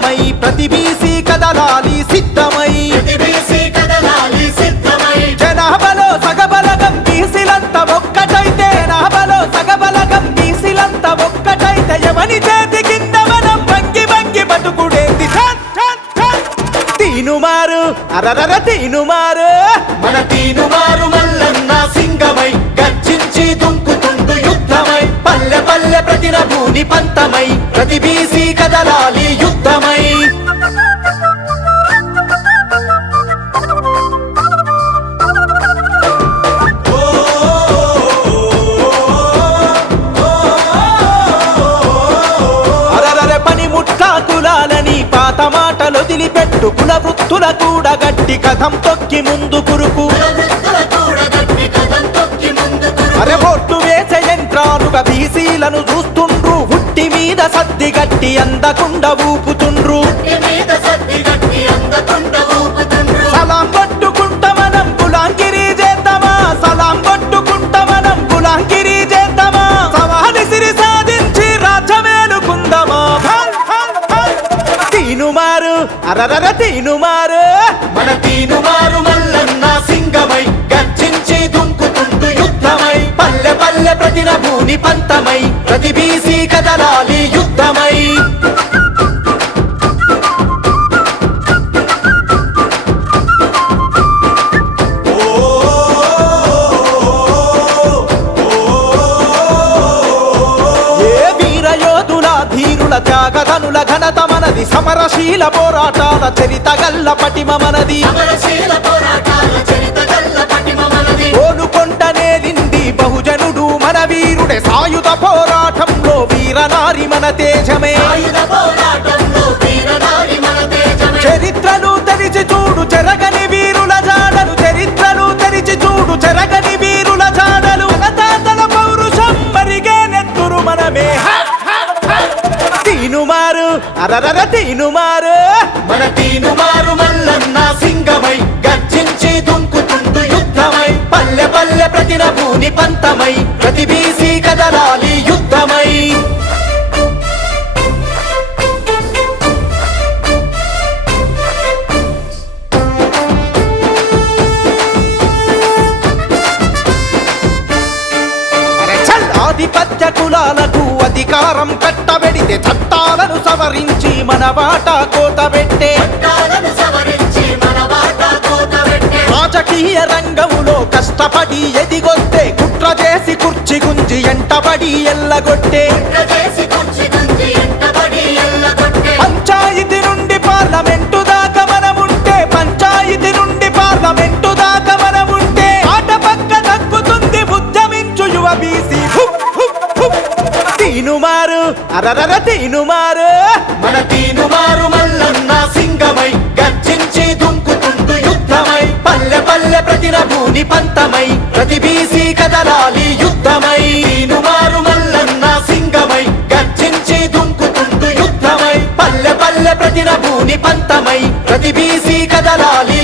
ప్రతి బీసీ కదలాలి సిద్ధమై. ప్రతిబీసీ కదలాలి సిద్ధమై. జనాభాలో సగబలగం బీసీలంత ఒక్కటైతే నాభలో సగబలగం బీసీలంత ఒక్కటైతే ఎవని చేతి కింద మనం వంగి వంగి బతుకుడేంది? ఛన్, ఛన్, ఛన్. తీనుమారు అరరర తీనుమారు మన తీనుమారు మల్లన్న సింగమై గర్జించి దుంకుతుండు యుద్ధమై పల్లె పల్లె ప్రతిన భూని పంతమై. పట్టుకున్న కుల వృత్తుల కూడా గట్టి కథం తొక్కి ముందు కురుకు. వృత్తుల కథం వేసే యంత్రాలుగా బీసీలను చూస్తుండ్రు. హుట్టి మీద సద్ది గట్టి అందకుండా ఊపుతుండ్రు. తీనుమారు అరరర తీనుమారు మన తీనుమారు మల్లన్న సింగమై గర్జించి దుంకుతుండు యుద్ధమై పల్లె పల్లె ప్రతిన భూని పంతమై ప్రతి బీసీ కదలాలి యుద్ధమై. త్యాగధనుల ఘనత మనది సమరశీల పోరాటాల చరిత గల్ల పటిమ మనది. సమరశీల పోరాటాల చరిత గల్ల పటిమ మనది. ఓలుకొండనే లింది బహుజనుడు మన వీరుడే సాయుధ పోరాటంలో వీరనారి మన తేజమే. అరరర తీనుమారు ఆధిపత్య కులాలకు అధికారం కట్టబెడితే చట్టాలను సవరించి మన వాటా కోతబెట్టే రాజకీయ రంగములో కష్టపడి ఎదిగొస్తే కుట్ర చేసి కుర్చీ గుంజి ఎంటబడి ఎల్లగొట్టే. పంచాయతీ నుండి పార్లమెంటు అరరర తీనుమారు మన తీనుమారు మల్లన్న సింగమై గర్జించి దుంకుతుండు యుద్ధమై పల్లె పల్లె ప్రతిన భూని పంతమై ప్రతి బీసీ కదలాలి యుద్ధమై. తీనుమారు మల్లన్న సింగమై గర్జించి దుంకుతుండు యుద్ధమై పల్లె పల్లె ప్రతిన భూని పంతమై ప్రతి బీసీ కదలాలి